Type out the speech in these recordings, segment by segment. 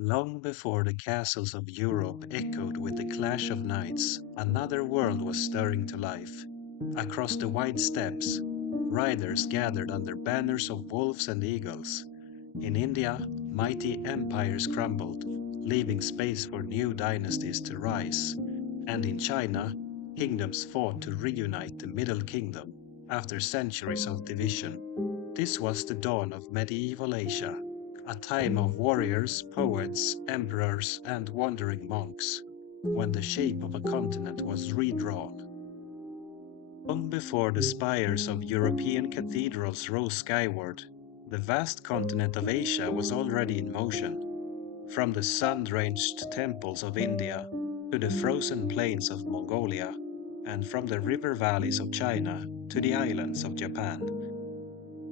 Long before the castles of Europe echoed with the clash of knights, another world was stirring to life. Across the wide steppes, riders gathered under banners of wolves and eagles. In India, mighty empires crumbled, leaving space for new dynasties to rise. And in China, kingdoms fought to reunite the Middle Kingdom after centuries of division. This was the dawn of medieval Asia, a time of warriors, poets, emperors, and wandering monks, when the shape of a continent was redrawn. Long before the spires of European cathedrals rose skyward, the vast continent of Asia was already in motion. From the sun-drenched temples of India to the frozen plains of Mongolia, and from the river valleys of China to the islands of Japan,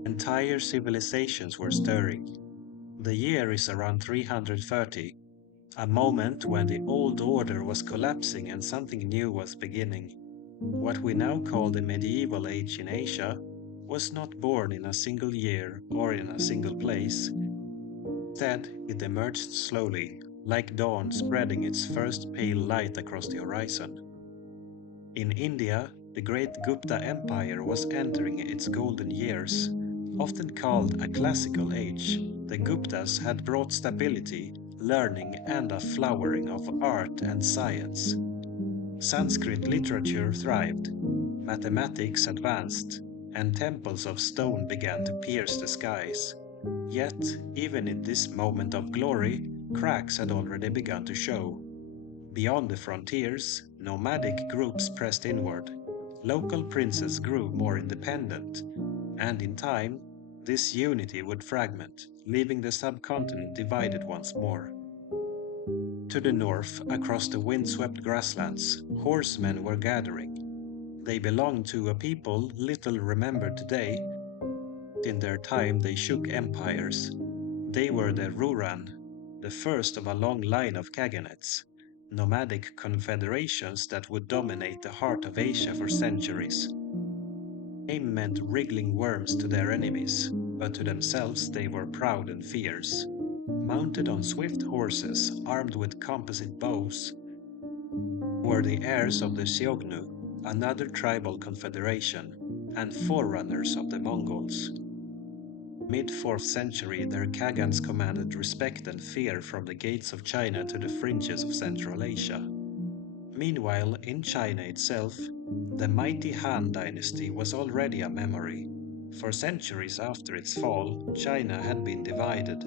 entire civilizations were stirring. The year is around 330, a moment when the old order was collapsing and something new was beginning. What we now call the medieval age in Asia was not born in a single year or in a single place. Instead, it emerged slowly, like dawn spreading its first pale light across the horizon. In India, the great Gupta Empire was entering its golden years. Often called a classical age, the Guptas had brought stability, learning, and a flowering of art and science. Sanskrit literature thrived, mathematics advanced, and temples of stone began to pierce the skies. Yet, even in this moment of glory, cracks had already begun to show. Beyond the frontiers, nomadic groups pressed inward. Local princes grew more independent, and in time, this unity would fragment, leaving the subcontinent divided once more. To the north, across the windswept grasslands, horsemen were gathering. They belonged to a people little remembered today. In their time, they shook empires. They were the Rouran, the first of a long line of khaganates, nomadic confederations that would dominate the heart of Asia for centuries. Name meant wriggling worms to their enemies, but to themselves they were proud and fierce. Mounted on swift horses, armed with composite bows, were the heirs of the Xiongnu, another tribal confederation, and forerunners of the Mongols. Mid-4th century, their khagans commanded respect and fear from the gates of China to the fringes of Central Asia. Meanwhile, in China itself, the mighty Han dynasty was already a memory. For centuries after its fall, China had been divided.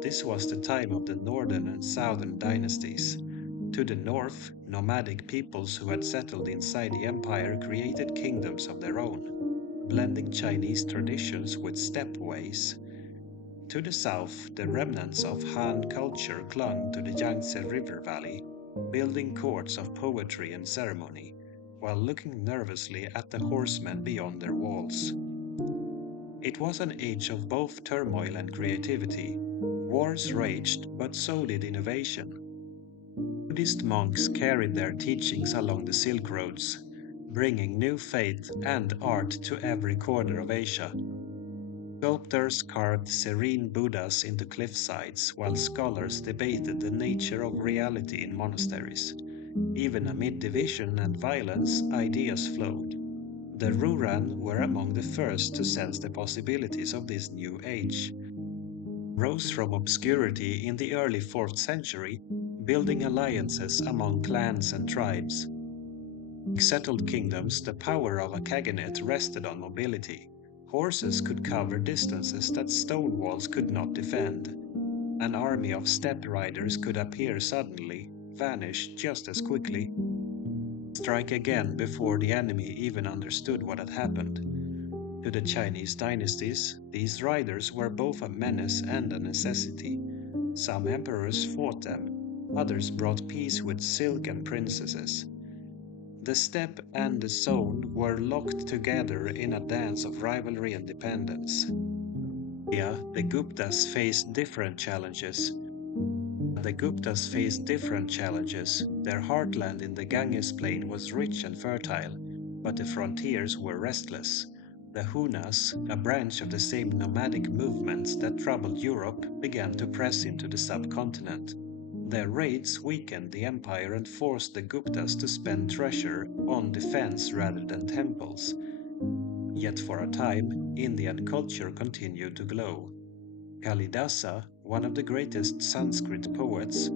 This was the time of the northern and southern dynasties. To the north, nomadic peoples who had settled inside the empire created kingdoms of their own, blending Chinese traditions with steppe ways. To the south, the remnants of Han culture clung to the Yangtze River Valley, building courts of poetry and ceremony, while looking nervously at the horsemen beyond their walls. It was an age of both turmoil and creativity. Wars raged, but so did innovation. Buddhist monks carried their teachings along the Silk Roads, bringing new faith and art to every corner of Asia. Sculptors carved serene Buddhas into cliffsides, while scholars debated the nature of reality in monasteries. Even amid division and violence, ideas flowed. The Rouran were among the first to sense the possibilities of this new age. Rose from obscurity in the early 4th century, building alliances among clans and tribes. In settled kingdoms, the power of a khaganate rested on mobility. Horses could cover distances that stone walls could not defend. An army of steppe riders could appear suddenly, vanish just as quickly, strike again before the enemy even understood what had happened. To the Chinese dynasties, these riders were both a menace and a necessity. Some emperors fought them, others brought peace with silk and princesses. The steppe and the zone were locked together in a dance of rivalry and dependence. Yeah, the Guptas faced different challenges. Their heartland in the Ganges plain was rich and fertile, but the frontiers were restless. The Hunas, a branch of the same nomadic movements that troubled Europe, began to press into the subcontinent. Their raids weakened the empire and forced the Guptas to spend treasure on defense rather than temples. Yet for a time, Indian culture continued to glow. Kalidasa, one of the greatest Sanskrit poets,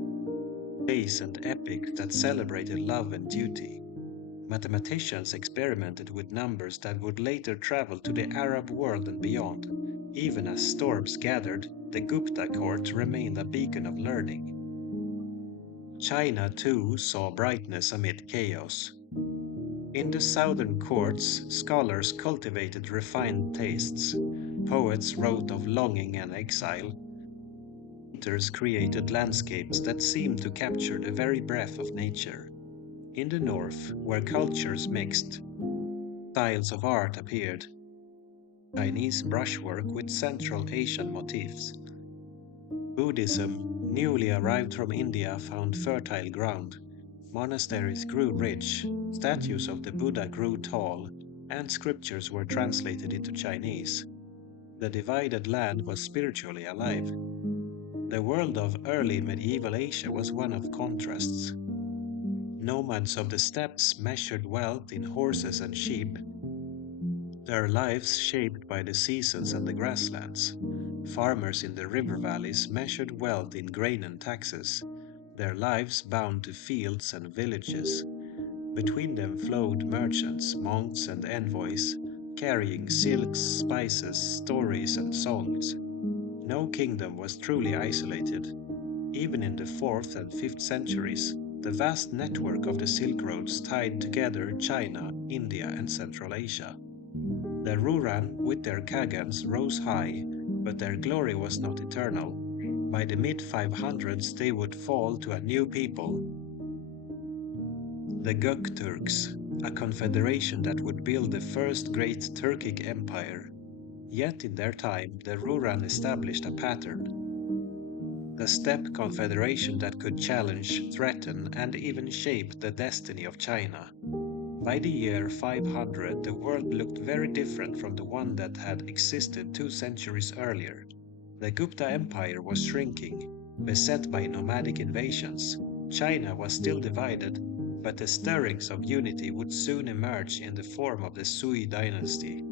plays and epic that celebrated love and duty. Mathematicians experimented with numbers that would later travel to the Arab world and beyond. Even as storms gathered, the Gupta court remained a beacon of learning. China too saw brightness amid chaos. In the southern courts, scholars cultivated refined tastes. Poets wrote of longing and exile. Painters created landscapes that seemed to capture the very breath of nature. In the north, where cultures mixed, styles of art appeared. Chinese brushwork with Central Asian motifs. Buddhism, newly arrived from India, found fertile ground. Monasteries grew rich, statues of the Buddha grew tall, and scriptures were translated into Chinese. The divided land was spiritually alive. The world of early medieval Asia was one of contrasts. Nomads of the steppes measured wealth in horses and sheep, their lives shaped by the seasons and the grasslands. Farmers in the river valleys measured wealth in grain and taxes, their lives bound to fields and villages. Between them flowed merchants, monks, and envoys, carrying silks, spices, stories, and songs. No kingdom was truly isolated. Even in the 4th and 5th centuries, the vast network of the Silk Roads tied together China, India, and Central Asia. The Rouran, with their khaganates, rose high, but their glory was not eternal. By the mid-500s they would fall to a new people, the Göktürks, a confederation that would build the first great Turkic empire. Yet in their time, the Rouran established a pattern. The steppe confederation that could challenge, threaten, and even shape the destiny of China. By the year 500, the world looked very different from the one that had existed 2 centuries earlier. The Gupta Empire was shrinking, beset by nomadic invasions. China was still divided, but the stirrings of unity would soon emerge in the form of the Sui dynasty.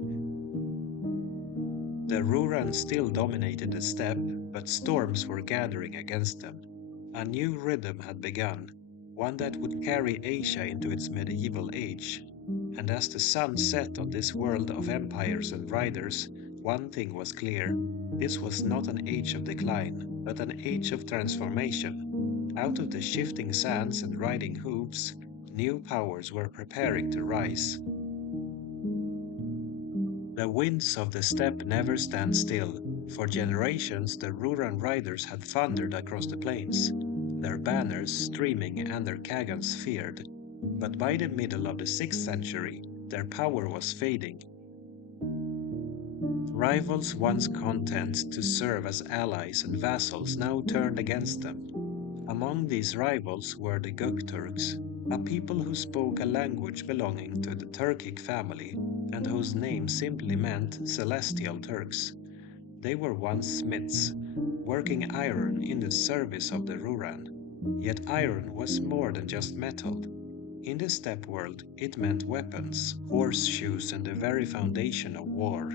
The Rouran still dominated the steppe, but storms were gathering against them. A new rhythm had begun, one that would carry Asia into its medieval age. And as the sun set on this world of empires and riders, one thing was clear. This was not an age of decline, but an age of transformation. Out of the shifting sands and riding hooves, new powers were preparing to rise. The winds of the steppe never stand still. For generations, the Rouran riders had thundered across the plains, their banners streaming and their khagans feared. But by the middle of the 6th century, their power was fading. Rivals once content to serve as allies and vassals now turned against them. Among these rivals were the Göktürks, a people who spoke a language belonging to the Turkic family and whose name simply meant Celestial Turks. They were once smiths, working iron in the service of the Rouran. Yet iron was more than just metal. In the steppe world, it meant weapons, horseshoes, and the very foundation of war.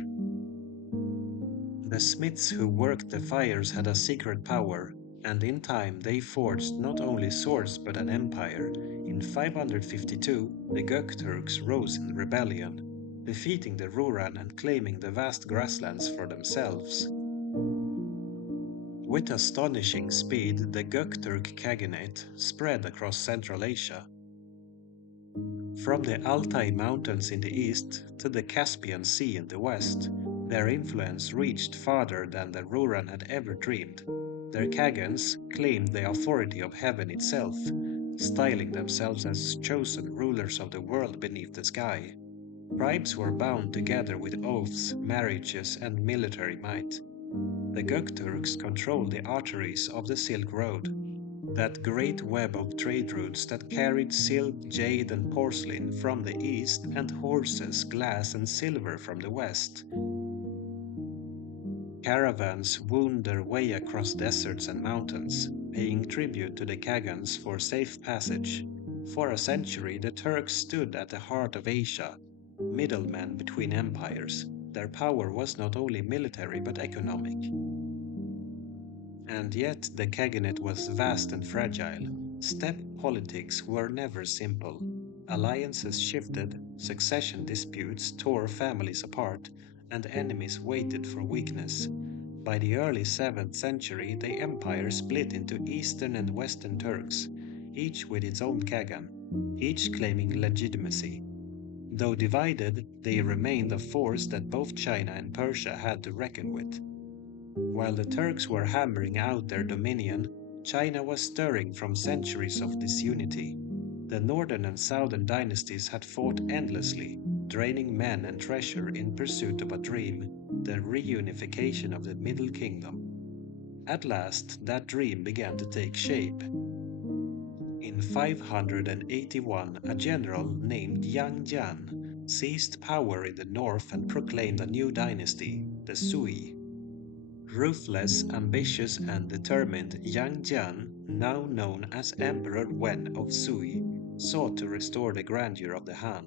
The smiths who worked the fires had a secret power, and in time they forged not only swords but an empire. In 552, the Göktürks rose in rebellion, defeating the Rouran and claiming the vast grasslands for themselves. With astonishing speed, the Göktürk khaganate spread across Central Asia. From the Altai Mountains in the east to the Caspian Sea in the west, their influence reached farther than the Rouran had ever dreamed. Their khagans claimed the authority of heaven itself, styling themselves as chosen rulers of the world beneath the sky. Tribes were bound together with oaths, marriages, and military might. The Göktürks controlled the arteries of the Silk Road. that great web of trade routes that carried silk, jade, and porcelain from the east and horses, glass, and silver from the west. Caravans wound their way across deserts and mountains, paying tribute to the khagans for safe passage. For a century, the Turks stood at the heart of Asia, middlemen between empires. Their power was not only military but economic. And yet the khaganate was vast and fragile. Steppe politics were never simple. Alliances shifted, succession disputes tore families apart, and enemies waited for weakness. By the early 7th century, the empire split into Eastern and Western Turks, each with its own khagan, each claiming legitimacy. Though divided, they remained a force that both China and Persia had to reckon with. While the Turks were hammering out their dominion, China was stirring from centuries of disunity. The northern and southern dynasties had fought endlessly, draining men and treasure in pursuit of a dream, the reunification of the Middle Kingdom. At last, that dream began to take shape. In 581, a general named Yang Jian seized power in the north and proclaimed a new dynasty, the Sui. Ruthless, ambitious, and determined, Yang Jian, now known as Emperor Wen of Sui, sought to restore the grandeur of the Han.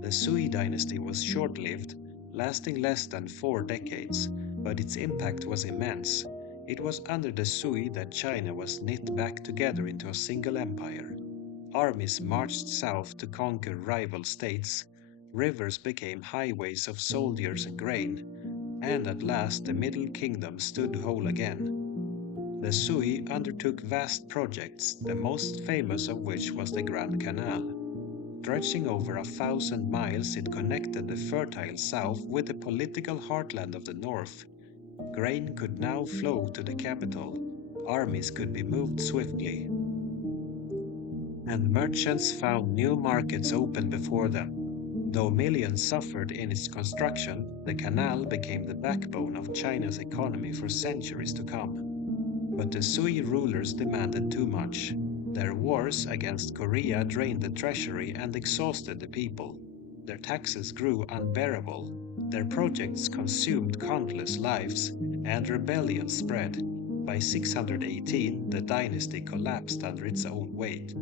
The Sui dynasty was short-lived, lasting less than 4 decades, but its impact was immense. It was under the Sui that China was knit back together into a single empire. Armies marched south to conquer rival states, rivers became highways of soldiers and grain, and at last the Middle Kingdom stood whole again. The Sui undertook vast projects, the most famous of which was the Grand Canal. Stretching over 1,000 miles, it connected the fertile south with the political heartland of the north. Grain could now flow to the capital, armies could be moved swiftly, and merchants found new markets open before them. Though millions suffered in its construction, the canal became the backbone of China's economy for centuries to come. But the Sui rulers demanded too much. Their wars against Korea drained the treasury and exhausted the people. Their taxes grew unbearable. Their projects consumed countless lives, and rebellion spread. By 618, the dynasty collapsed under its own weight.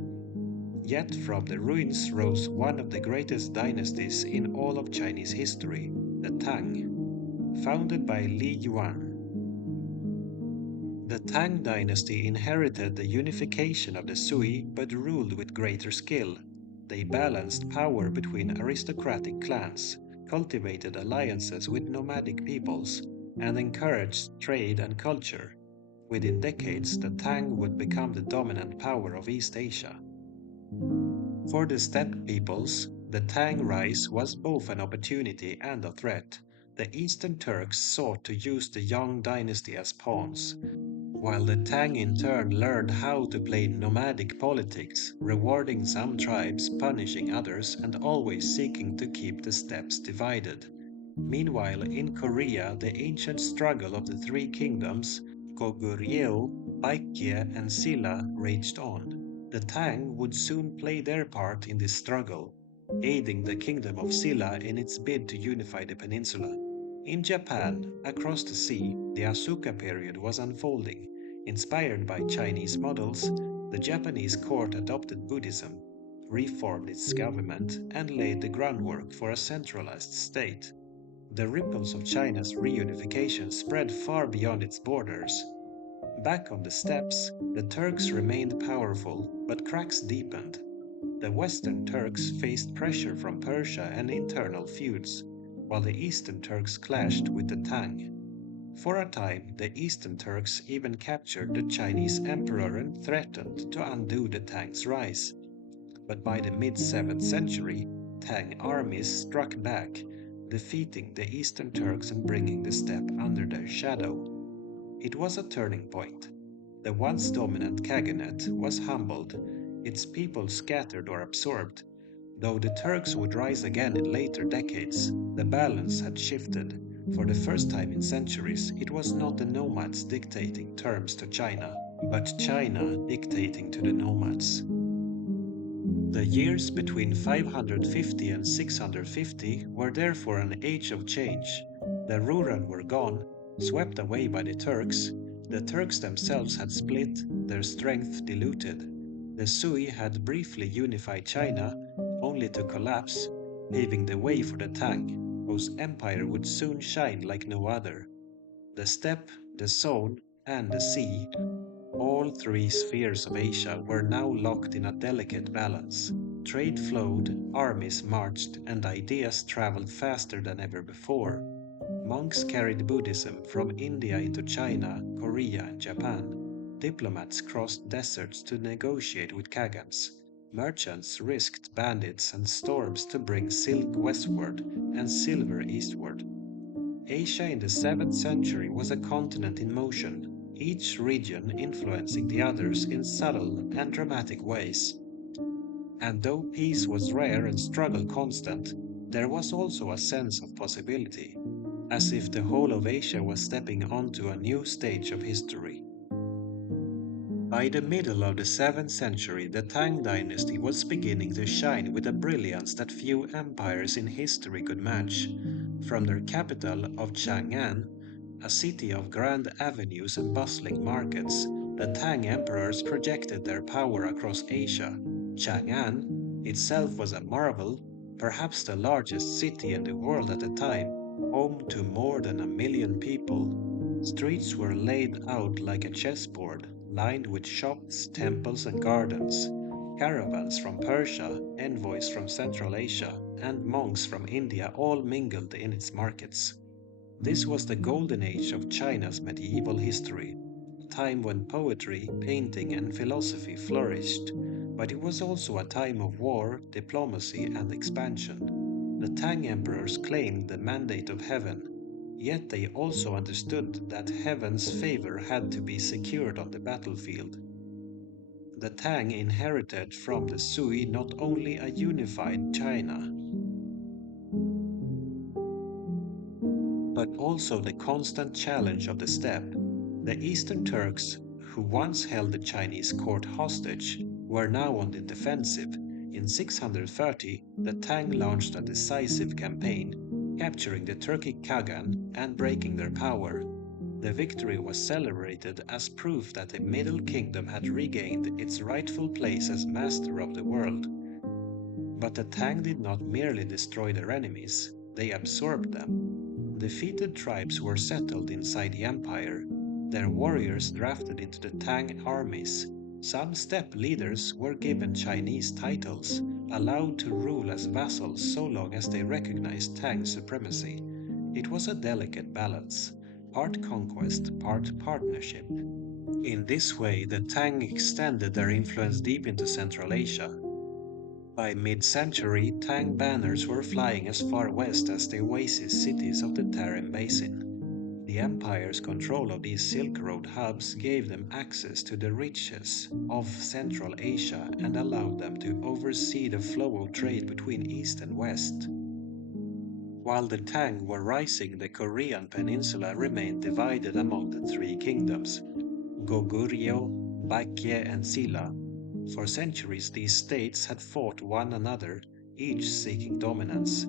Yet from the ruins rose one of the greatest dynasties in all of Chinese history, the Tang, founded by Li Yuan. The Tang dynasty inherited the unification of the Sui but ruled with greater skill. They balanced power between aristocratic clans, cultivated alliances with nomadic peoples, and encouraged trade and culture. Within decades, the Tang would become the dominant power of East Asia. For the steppe peoples, the Tang rise was both an opportunity and a threat. The Eastern Turks sought to use the young dynasty as pawns, while the Tang in turn learned how to play nomadic politics, rewarding some tribes, punishing others, and always seeking to keep the steppes divided. Meanwhile, in Korea, the ancient struggle of the three kingdoms, Goguryeo, Baekje, and Silla, raged on. The Tang would soon play their part in this struggle, aiding the kingdom of Silla in its bid to unify the peninsula. In Japan, across the sea, the Asuka period was unfolding. Inspired by Chinese models, the Japanese court adopted Buddhism, reformed its government, and laid the groundwork for a centralized state. The ripples of China's reunification spread far beyond its borders. Back on the steppes, the Turks remained powerful, but cracks deepened. The Western Turks faced pressure from Persia and internal feuds, while the Eastern Turks clashed with the Tang. For a time, the Eastern Turks even captured the Chinese emperor and threatened to undo the Tang's rise. But by the mid-7th century, Tang armies struck back, defeating the Eastern Turks and bringing the steppe under their shadow. It was a turning point. The once dominant Khaganate was humbled, its people scattered or absorbed. Though the Turks would rise again in later decades, the balance had shifted. For the first time in centuries, it was not the nomads dictating terms to China. but China dictating to the nomads. The years between 550 and 650 were therefore an age of change. The Rouran were gone, swept away by the Turks. The Turks themselves had split, their strength diluted. The Sui had briefly unified China, only to collapse, paving the way for the Tang, whose empire would soon shine like no other. The steppe, the zone, and the sea, all three spheres of Asia were now locked in a delicate balance. Trade flowed, armies marched, and ideas traveled faster than ever before. Monks carried Buddhism from India into China, Korea, and Japan. Diplomats crossed deserts to negotiate with khaganates. Merchants risked bandits and storms to bring silk westward and silver eastward. Asia in the 7th century was a continent in motion, each region influencing the others in subtle and dramatic ways. And though peace was rare and struggle constant, there was also a sense of possibility, as if the whole of Asia was stepping onto a new stage of history. By the middle of the 7th century, the Tang dynasty was beginning to shine with a brilliance that few empires in history could match. From their capital of Chang'an, a city of grand avenues and bustling markets, the Tang emperors projected their power across Asia. Chang'an itself was a marvel, perhaps the largest city in the world at the time, home to more than 1 million people. Streets were laid out like a chessboard, lined with shops, temples, and gardens. Caravans from Persia, envoys from Central Asia, and monks from India all mingled in its markets. This was the golden age of China's medieval history, a time when poetry, painting, and philosophy flourished. But it was also a time of war, diplomacy, and expansion. The Tang emperors claimed the mandate of heaven, yet they also understood that heaven's favor had to be secured on the battlefield. The Tang inherited from the Sui not only a unified China, but also the constant challenge of the steppe. The Eastern Turks, who once held the Chinese court hostage, were now on the defensive. In 630, the Tang launched a decisive campaign, capturing the Turkic Khagan and breaking their power. The victory was celebrated as proof that the Middle Kingdom had regained its rightful place as master of the world. But the Tang did not merely destroy their enemies, they absorbed them. Defeated tribes were settled inside the empire, their warriors drafted into the Tang armies. Some steppe leaders were given Chinese titles, allowed to rule as vassals so long as they recognized Tang supremacy. It was a delicate balance, part conquest, part partnership. In this way, the Tang extended their influence deep into Central Asia. By mid-century, Tang banners were flying as far west as the oasis cities of the Tarim Basin. The empire's control of these Silk Road hubs gave them access to the riches of Central Asia and allowed them to oversee the flow of trade between East and West. While the Tang were rising, the Korean peninsula remained divided among the three kingdoms, Goguryeo, Baekje, and Silla. For centuries, these states had fought one another, each seeking dominance.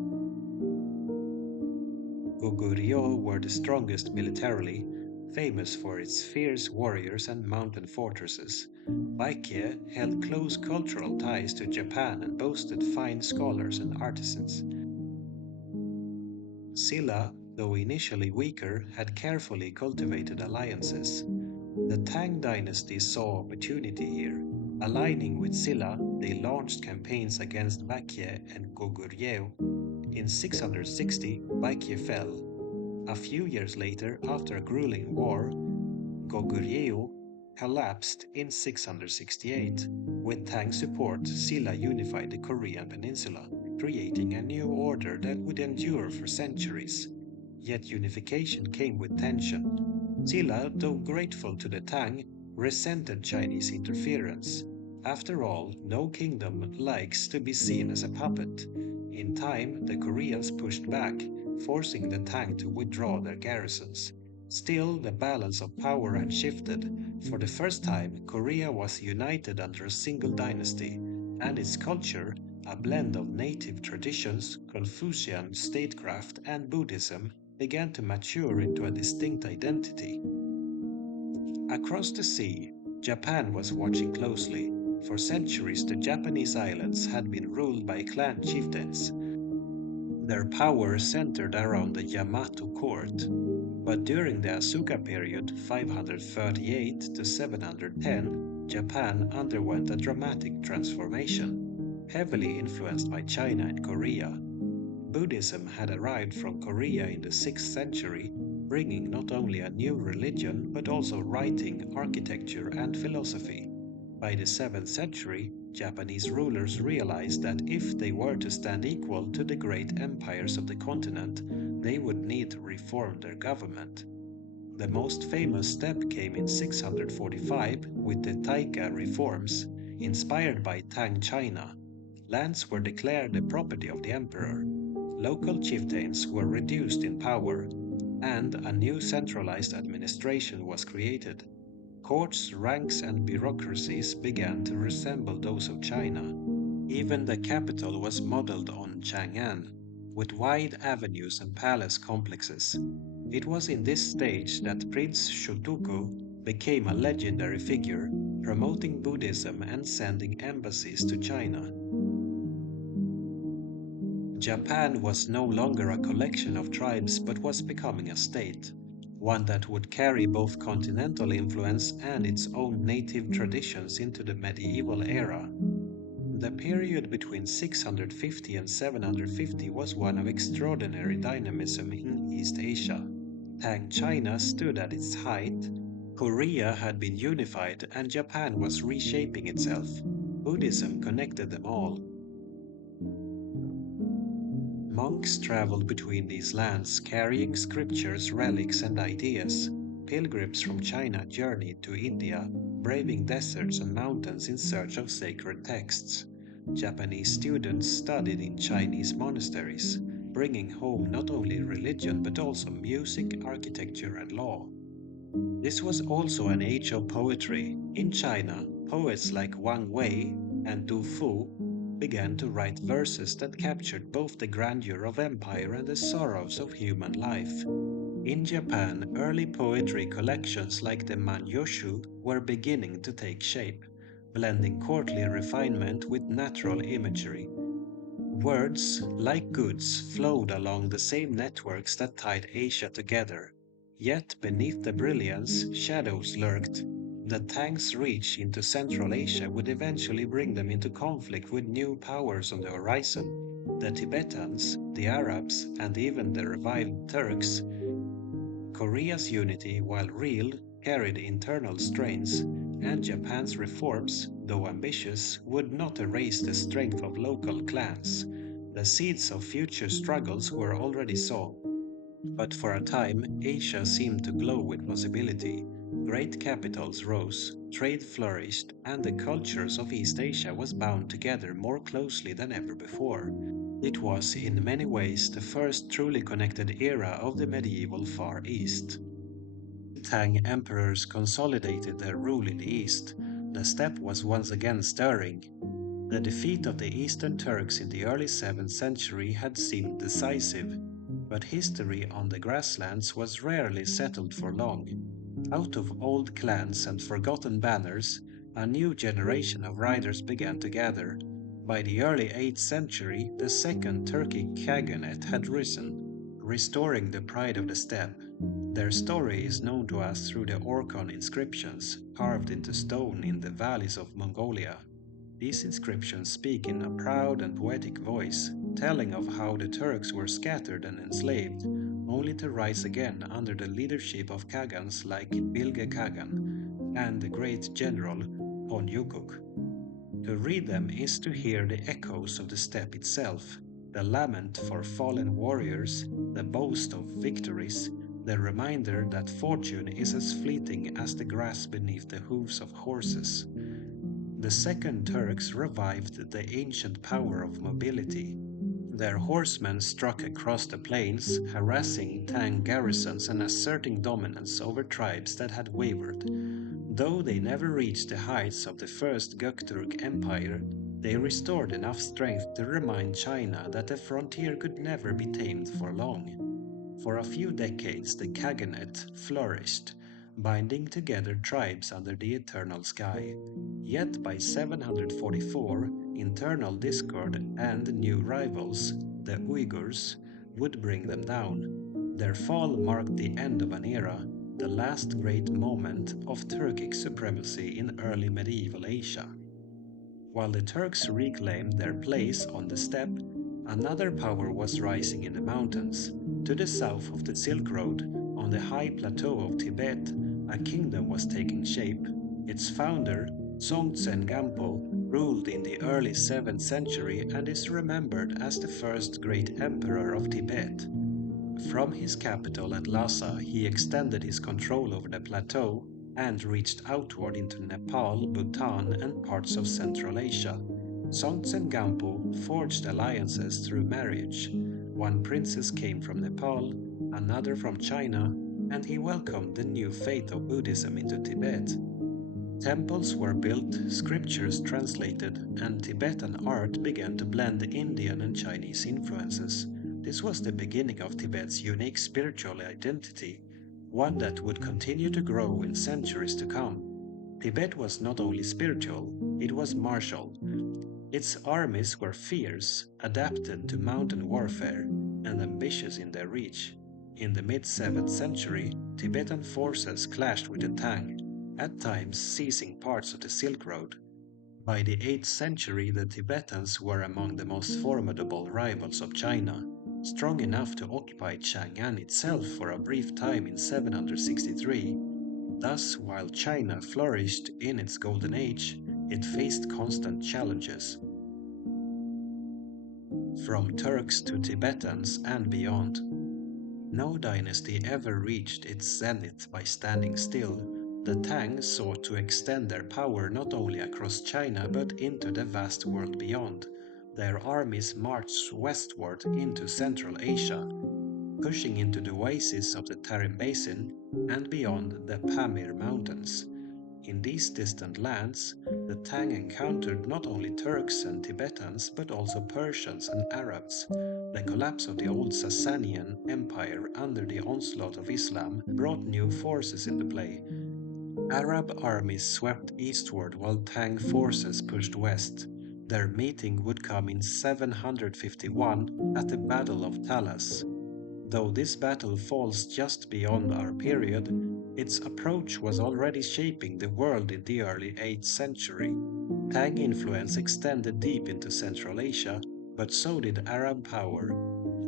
Goguryeo were the strongest militarily, famous for its fierce warriors and mountain fortresses. Baekje held close cultural ties to Japan and boasted fine scholars and artisans. Silla, though initially weaker, had carefully cultivated alliances. The Tang dynasty saw opportunity here. Aligning with Silla, they launched campaigns against Baekje and Goguryeo. In 660, Baekje fell. A few years later, after a grueling war, Goguryeo collapsed in 668. With Tang support, Silla unified the Korean peninsula, creating a new order that would endure for centuries. Yet unification came with tension. Silla, though grateful to the Tang, resented Chinese interference. After all, no kingdom likes to be seen as a puppet. In time, the Koreans pushed back, forcing the Tang to withdraw their garrisons. Still, the balance of power had shifted. For the first time, Korea was united under a single dynasty, and its culture, a blend of native traditions, Confucian statecraft, and Buddhism, began to mature into a distinct identity. Across the sea, Japan was watching closely. For centuries, the Japanese islands had been ruled by clan chieftains, their power centered around the Yamato court. But during the Asuka period, 538 to 710, Japan underwent a dramatic transformation. Heavily influenced by China and Korea, Buddhism had arrived from Korea in the 6th century, bringing not only a new religion but also writing, architecture, and philosophy. By the 7th century, Japanese rulers realized that if they were to stand equal to the great empires of the continent, they would need to reform their government. The most famous step came in 645 with the Taika reforms, inspired by Tang China. Lands were declared the property of the emperor, local chieftains were reduced in power, and a new centralized administration was created. Courts, ranks, and bureaucracies began to resemble those of China. Even the capital was modeled on Chang'an, with wide avenues and palace complexes. It was in this stage that Prince Shotoku became a legendary figure, promoting Buddhism and sending embassies to China. Japan was no longer a collection of tribes but was becoming a state, one that would carry both continental influence and its own native traditions into the medieval era. The period between 650 and 750 was one of extraordinary dynamism in East Asia. Tang China stood at its height, Korea had been unified, and Japan was reshaping itself. Buddhism connected them all. Monks traveled between these lands carrying scriptures, relics, and ideas. Pilgrims from China journeyed to India, braving deserts and mountains in search of sacred texts. Japanese students studied in Chinese monasteries, bringing home not only religion but also music, architecture, and law. This was also an age of poetry. In China, poets like Wang Wei and Du Fu began to write verses that captured both the grandeur of empire and the sorrows of human life. In Japan, early poetry collections like the Manyoshu were beginning to take shape, blending courtly refinement with natural imagery. Words, like goods, flowed along the same networks that tied Asia together. Yet beneath the brilliance, shadows lurked. The Tang's reach into Central Asia would eventually bring them into conflict with new powers on the horizon. The Tibetans, the Arabs, and even the revived Turks. Korea's unity, while real, carried internal strains, and Japan's reforms, though ambitious, would not erase the strength of local clans. The seeds of future struggles were already sown. But for a time, Asia seemed to glow with possibility. Great capitals rose, trade flourished, and the cultures of East Asia was bound together more closely than ever before. It was in many ways the first truly connected era of the medieval Far East. Tang emperors consolidated their rule in the east. The steppe was once again stirring. The defeat of the Eastern Turks in the early 7th century had seemed decisive, but history on the grasslands was rarely settled for long. Out of old clans and forgotten banners, a new generation of riders began to gather. By the early 8th century, the second Turkic khaganate had risen, restoring the pride of the steppe. Their story is known to us through the Orkhon inscriptions carved into stone in the valleys of Mongolia. These inscriptions speak in a proud and poetic voice, telling of how the Turks were scattered and enslaved, only to rise again under the leadership of Khagans like Bilge Khagan and the great general Ponyukuk. To read them is to hear the echoes of the steppe itself, the lament for fallen warriors, the boast of victories, the reminder that fortune is as fleeting as the grass beneath the hooves of horses. The second Turks revived the ancient power of mobility. Their horsemen struck across the plains, harassing Tang garrisons and asserting dominance over tribes that had wavered. Though they never reached the heights of the first Gupta Empire, they restored enough strength to remind China that the frontier could never be tamed for long. For a few decades, the khaganate flourished, binding together tribes under the eternal sky. Yet by 744, internal discord and new rivals, the Uyghurs, would bring them down. Their fall marked the end of an era, the last great moment of Turkic supremacy in early medieval Asia. While the Turks reclaimed their place on the steppe, another power was rising in the mountains. To the south of the Silk Road, on the high plateau of Tibet, a kingdom was taking shape. Its founder, Songtsen Gampo, ruled in the early 7th century and is remembered as the first great emperor of Tibet. From his capital at Lhasa, he extended his control over the plateau and reached outward into Nepal, Bhutan, and parts of Central Asia. Songtsen Gampo forged alliances through marriage. One princess came from Nepal, another from China, and he welcomed the new faith of Buddhism into Tibet. Temples were built, scriptures translated, and Tibetan art began to blend Indian and Chinese influences. This was the beginning of Tibet's unique spiritual identity, one that would continue to grow in centuries to come. Tibet was not only spiritual, it was martial. Its armies were fierce, adapted to mountain warfare, and ambitious in their reach. In the mid 7th century, Tibetan forces clashed with the Tang, at times seizing parts of the Silk Road. By the 8th century, the Tibetans were among the most formidable rivals of China, strong enough to occupy Chang'an itself for a brief time in 763. Thus, while China flourished in its golden age, it faced constant challenges, from Turks to Tibetans and beyond. No dynasty ever reached its zenith by standing still. The Tang sought to extend their power not only across China but into the vast world beyond. Their armies marched westward into Central Asia, pushing into the oases of the Tarim Basin and beyond the Pamir Mountains. In these distant lands, the Tang encountered not only Turks and Tibetans but also Persians and Arabs. The collapse of the old Sasanian Empire under the onslaught of Islam brought new forces into play. Arab armies swept eastward while Tang forces pushed west. Their meeting would come in 751 at the Battle of Talas. Though this battle falls just beyond our period, its approach was already shaping the world in the early 8th century. Tang influence extended deep into Central Asia, but so did Arab power.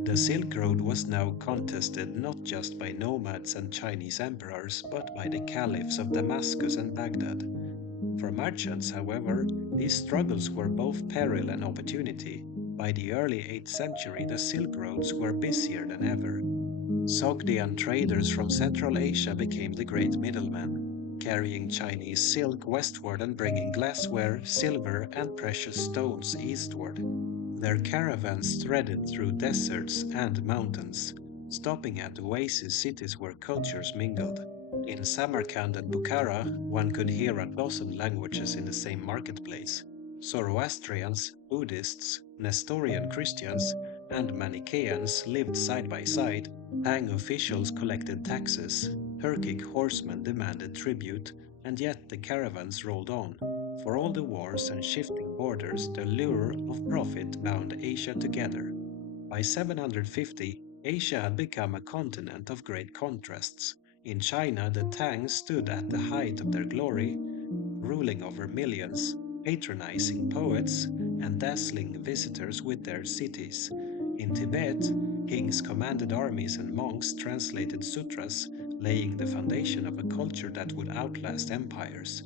The Silk Road was now contested not just by nomads and Chinese emperors, but by the caliphs of Damascus and Baghdad. For merchants, however, these struggles were both peril and opportunity. By the early 8th century, the Silk Roads were busier than ever. Sogdian traders from Central Asia became the great middlemen, carrying Chinese silk westward and bringing glassware, silver, and precious stones eastward. Their caravans threaded through deserts and mountains, stopping at oasis cities where cultures mingled. In Samarkand and Bukhara, one could hear a dozen languages in the same marketplace. Zoroastrians, Buddhists, Nestorian Christians, and Manichaeans lived side by side. Tang officials collected taxes, Turkic horsemen demanded tribute, and yet the caravans rolled on. For all the wars and shifting borders, the lure of profit bound Asia together. By 750, Asia had become a continent of great contrasts. In China, the Tang stood at the height of their glory, ruling over millions, patronizing poets, and dazzling visitors with their cities. In Tibet, kings commanded armies and monks translated sutras, laying the foundation of a culture that would outlast empires.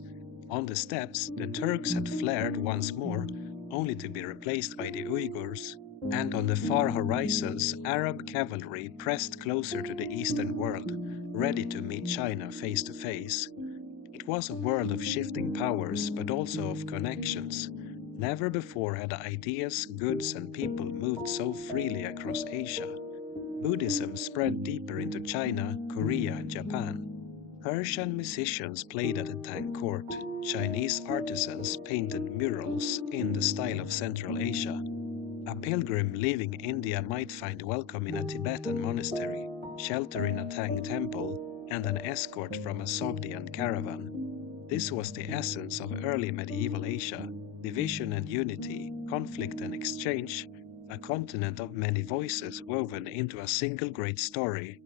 On the steppes, the Turks had flared once more, only to be replaced by the Uyghurs, and on the far horizons, Arab cavalry pressed closer to the Eastern world, ready to meet China face to face. It was a world of shifting powers, but also of connections. Never before had ideas, goods, and people moved so freely across Asia. Buddhism spread deeper into China, Korea, and Japan. Persian musicians played at the Tang court. Chinese artisans painted murals in the style of Central Asia. A pilgrim leaving India might find welcome in a Tibetan monastery, shelter in a Tang temple, and an escort from a Sogdian caravan. This was the essence of early medieval Asia: division and unity, conflict and exchange, a continent of many voices woven into a single great story.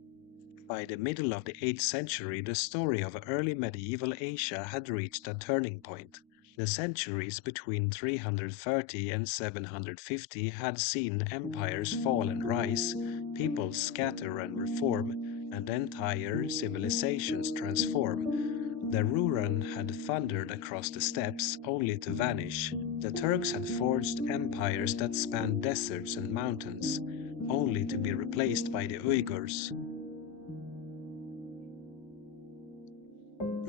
By the middle of the 8th century, the story of early medieval Asia had reached a turning point. The centuries between 330 and 750 had seen empires fall and rise, peoples scatter and reform, and entire civilizations transform. The Rouran had thundered across the steppes only to vanish. The Turks had forged empires that spanned deserts and mountains, only to be replaced by the Uyghurs.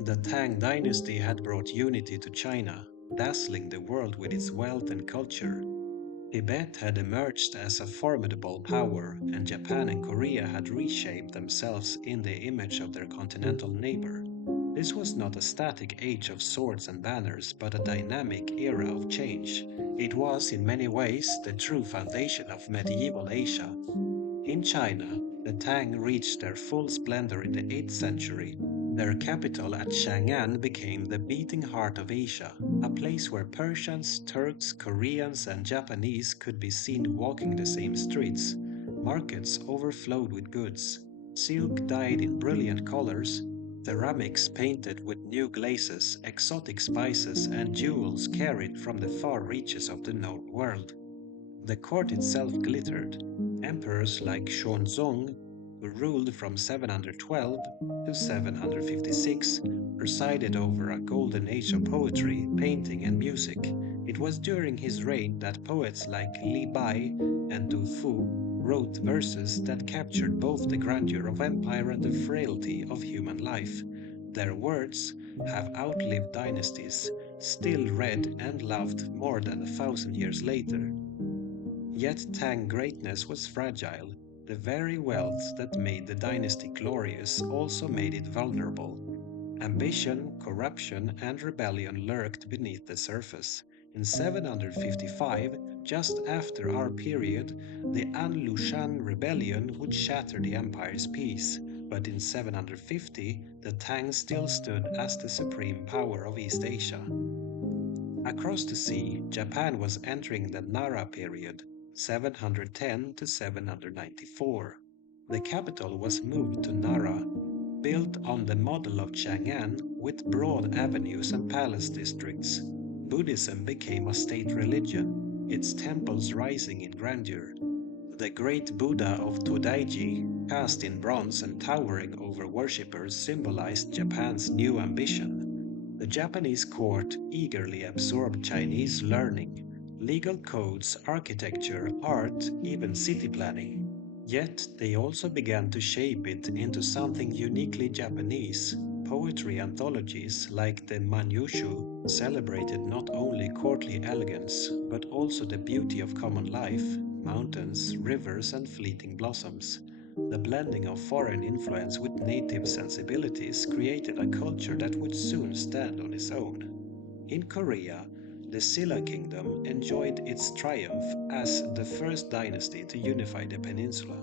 The Tang dynasty had brought unity to China, dazzling the world with its wealth and culture. Tibet had emerged as a formidable power, and Japan and Korea had reshaped themselves in the image of their continental neighbor. This was not a static age of swords and banners, but a dynamic era of change. It was, in many ways, the true foundation of medieval Asia. In China, the Tang reached their full splendor in the 8th century. Their capital at Chang'an became the beating heart of Asia, a place where Persians, Turks, Koreans, and Japanese could be seen walking the same streets. Markets overflowed with goods, silk dyed in brilliant colors, ceramics painted with new glazes, exotic spices, and jewels carried from the far reaches of the known world. The court itself glittered. Emperors like Xuanzong, who ruled from 712 to 756, presided over a golden age of poetry, painting, and music. It was during his reign that poets like Li Bai and Du Fu wrote verses that captured both the grandeur of empire and the frailty of human life. Their words have outlived dynasties, still read and loved more than 1,000 years later. Yet Tang greatness was fragile. The very wealth that made the dynasty glorious also made it vulnerable. Ambition, corruption, and rebellion lurked beneath the surface. In 755, just after our period, the An-Lushan rebellion would shatter the empire's peace. But in 750, the Tang still stood as the supreme power of East Asia. Across the sea, Japan was entering the Nara period, 710 to 794. The capital was moved to Nara, built on the model of Chang'an with broad avenues and palace districts. Buddhism became a state religion, its temples rising in grandeur. The great Buddha of Todaiji, cast in bronze and towering over worshippers, symbolized Japan's new ambition. The Japanese court eagerly absorbed Chinese learning, legal codes, architecture, art, even city planning. Yet they also began to shape it into something uniquely Japanese. Poetry anthologies like the Manyushu celebrated not only courtly elegance, but also the beauty of common life, mountains, rivers, and fleeting blossoms. The blending of foreign influence with native sensibilities created a culture that would soon stand on its own. In Korea, the Silla kingdom enjoyed its triumph as the first dynasty to unify the peninsula.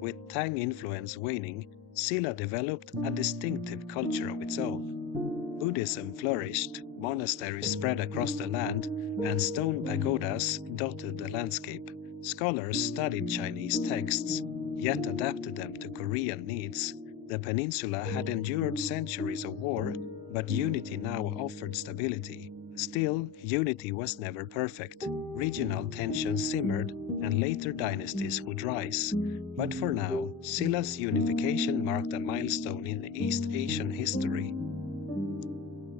With Tang influence waning, Silla developed a distinctive culture of its own. Buddhism flourished, monasteries spread across the land, and stone pagodas dotted the landscape. Scholars studied Chinese texts, yet adapted them to Korean needs. The peninsula had endured centuries of war, but unity now offered stability. Still, unity was never perfect. Regional tensions simmered, and later dynasties would rise. But for now, Silla's unification marked a milestone in East Asian history.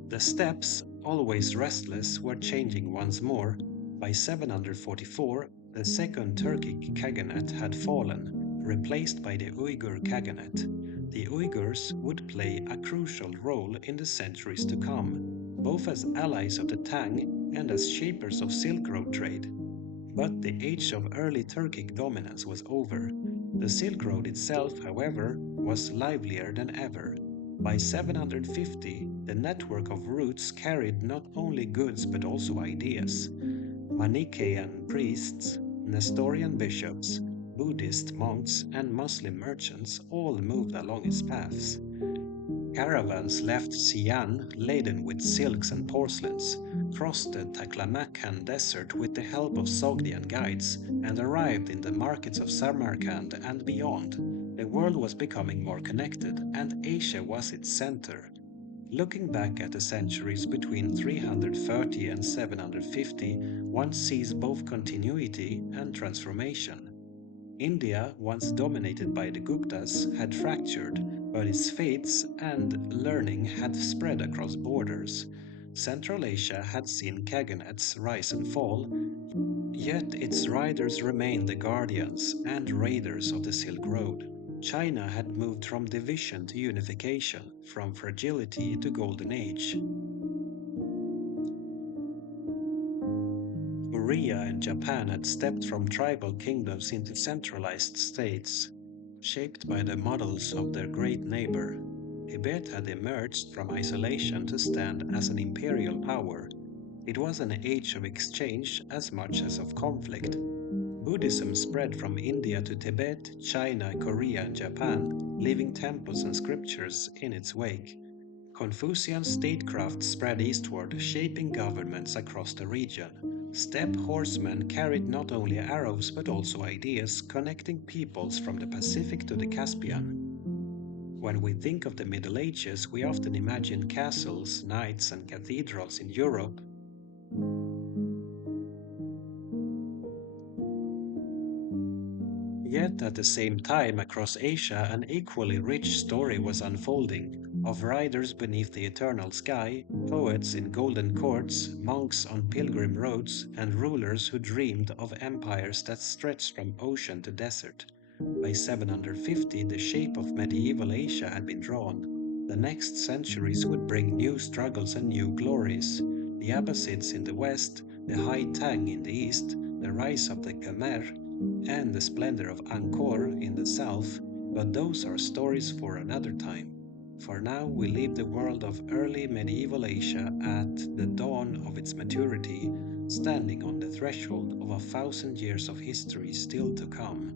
The steppes, always restless, were changing once more. By 744, the second Turkic khaganate had fallen, replaced by the Uyghur khaganate. The Uyghurs would play a crucial role in the centuries to come, both as allies of the Tang and as shapers of Silk Road trade. But the age of early Turkic dominance was over. The Silk Road itself, however, was livelier than ever. By 750, the network of routes carried not only goods but also ideas. Manichaean priests, Nestorian bishops, Buddhist monks, and Muslim merchants all moved along its paths. Caravans left Xi'an laden with silks and porcelains, crossed the Taklamakan desert with the help of Sogdian guides, and arrived in the markets of Samarkand and beyond. The world was becoming more connected, and Asia was its center. Looking back at the centuries between 330 and 750, one sees both continuity and transformation. India, once dominated by the Guptas, had fractured, but its faiths and learning had spread across borders. Central Asia had seen khaganates rise and fall, yet its riders remained the guardians and raiders of the Silk Road. China had moved from division to unification, from fragility to golden age. Korea and Japan had stepped from tribal kingdoms into centralized states, shaped by the models of their great neighbor. Tibet had emerged from isolation to stand as an imperial power. It was an age of exchange as much as of conflict. Buddhism spread from India to Tibet, China, Korea, and Japan, leaving temples and scriptures in its wake. Confucian statecraft spread eastward, shaping governments across the region. Steppe horsemen carried not only arrows but also ideas, connecting peoples from the Pacific to the Caspian. When we think of the Middle Ages, we often imagine castles, knights, and cathedrals in Europe. Yet at the same time, across Asia, an equally rich story was unfolding of riders beneath the eternal sky, poets in golden courts, monks on pilgrim roads, and rulers who dreamed of empires that stretched from ocean to desert. By 750, the shape of medieval Asia had been drawn. The next centuries would bring new struggles and new glories. The Abbasids in the west, the High Tang in the east, the rise of the Khmer, and the splendor of Angkor in the south, but those are stories for another time. For now, we leave the world of early medieval Asia at the dawn of its maturity, standing on the threshold of 1,000 years of history still to come.